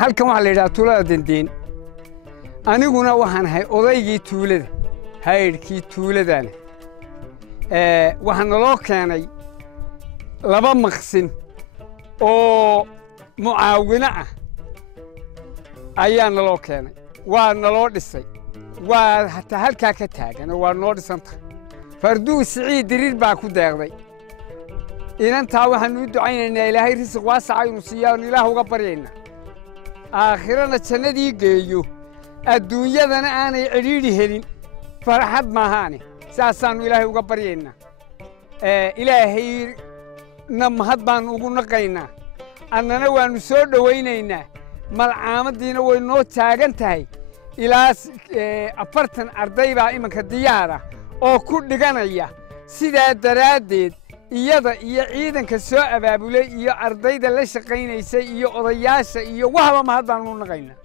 halkan waxa la yiraahdaa tuulada Dendeen aniguna waxaan ahay odaygii tuulada hayrkii tuuladana waxaan loo keenay laba maqsin oo mucaawino ah ayaan loo keenay waa naloo dhisay waa hatta halka ka taagan waa noo dhisanta farduu Siciid Diriir baa ku deeqday inantaa waxaan u ducaynaynaa Ilaahay risiq waasac inuu siiyo Ilaahay uga baryaynaa آخرنا تندي جيو الدنيا ذا أنا عريري هلين فرحت ماهاني ساسان إلهي وقبرينا إلهي نمهد بان وقلنا قينا أننا ونسود وينينا مالعامد دينا وينو تاغن تاي إلى أفرتن أردايبا إما كديارة أو كل دقانيا سيدا دراديد iyada iyo ciidanka soo abaabulay iyo ardayda la shaqeynaysa iyo odayaasha iyo waxba mahad baan u naqaynaa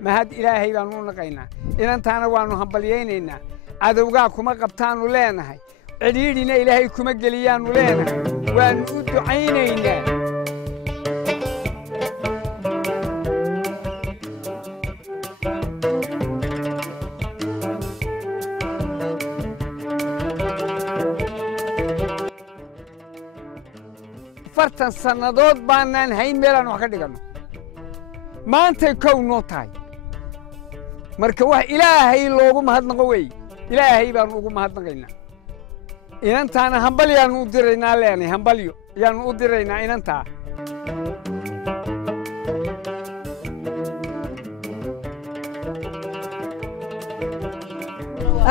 mahad Ilaahay baan u naqaynaa inantaana waanu hambalyeynayna cadawga kuma qabtaanu leenahay ciriirina Ilaahay kuma geliyaanu leenahay waan u ducaynaynaa فرتن سنادود بانان هين ميلان wax ka dhigano maanta kow noo tahay marka wax Ilaahay loogu mahadnaqo way Ilaahay baan ugu mahadnaqaynaa inantaana hambaliyaan u diraynaa leenay hambaliyo yaan u diraynaa inantaa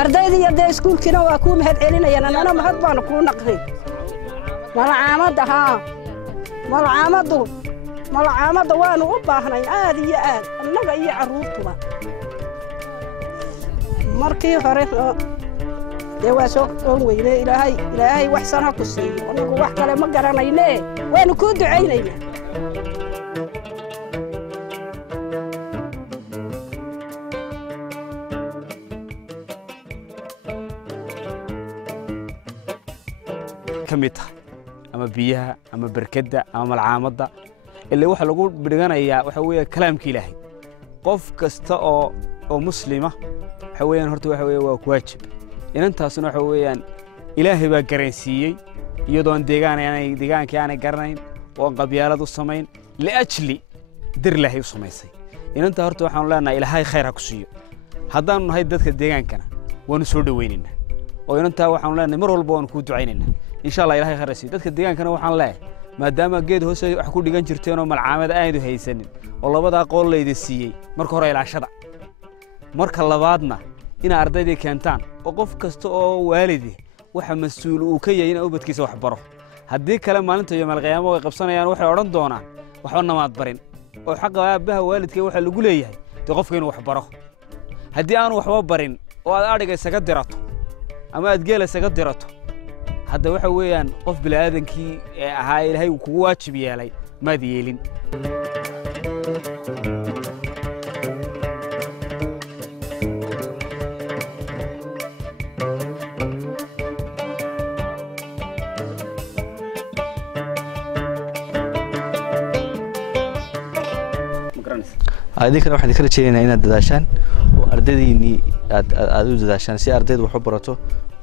ardayda iyo iskuulkina waa ku mahad celinayaan anana mahad baan ku naqday ملعامد وانا وباهنا عادي يا عاد النجا يا عروتنا مركي هره دوا سوق وينه إلهي وحسنها كسي وانا wax kale ma garanayne waanu ku ducaynayna kamita ama biyaha ama barkada ama malcaamada ilaa waxa lagu bidhanayaa waxa weeye kalaamka Ilaahay qof kasta oo muslima waxa weeyaan horta waxa weeye waa waajib inantaasna waxa weeyaan Ilaahay baa garansiiyay iyadoo deegaanka aanay garanayn oo qabyaalad u sameyn laajli dir Ilaahay u sameysay inanta horta waxaan leenahay Ilaahay khayr ha ku siiyo haddaan nahay dadka deegaankana waanu soo dhaweynaynaa oo inanta waxaan leenahay mar walba waan ku ducaynaynaa إن شاء الله إلهي خير رسيد ذلك الديان كانوا وحنا لا ما دام جيد هو سي أحكوا ديان جرتين ومالعامد آيدو هيسنين والله بدأ قول لي دسيي مركو رأي العشرة مرك الله بعدنا هنا أردادي كانتان وقف كستو والدي وح مسؤول وكيا هنا أوبت كيس وحبره هديك كلام ما أنت يوم القيامة ويقبصنا يعني وح يردونا وحنا ما تبرين وحق بها والد كي وح اللي قوليه تقف كين وحبره هدي أنا وحبرين وأرجع سقدرته أما أتجيل سقدرته هذا waxa weeyaan qof bilaadanki ahaa Ilaahay uu kugu waajib yeelay ma diyeelin هذيك واحد كل شيء هنا دداشان وأرديني أدو دداشان سي أرديد وحبرته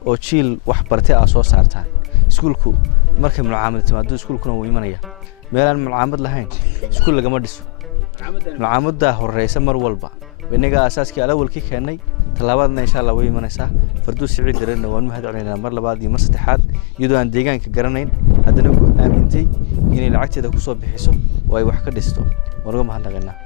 oo jiil wax bartay ah soo saartaan iskuulku markay mucaamad timaado iskuulkuna wuu imanaya meelaan mucaamad lahayn iskuul laga ma dhiso mucaamada horeysa mar walba wanaga asaaskii alawalkii keenay talabaadna insha Allah way imanaysaa Farduus Siciid Dareen waan mahad celinaa mar labaad iyo mar saddexaad iyadoo aan deegaanka garanayn haddana ku aamintay inay lacagteeda ku soo bixiso oo ay wax ka dhisto wanaga mahadnaqaynaa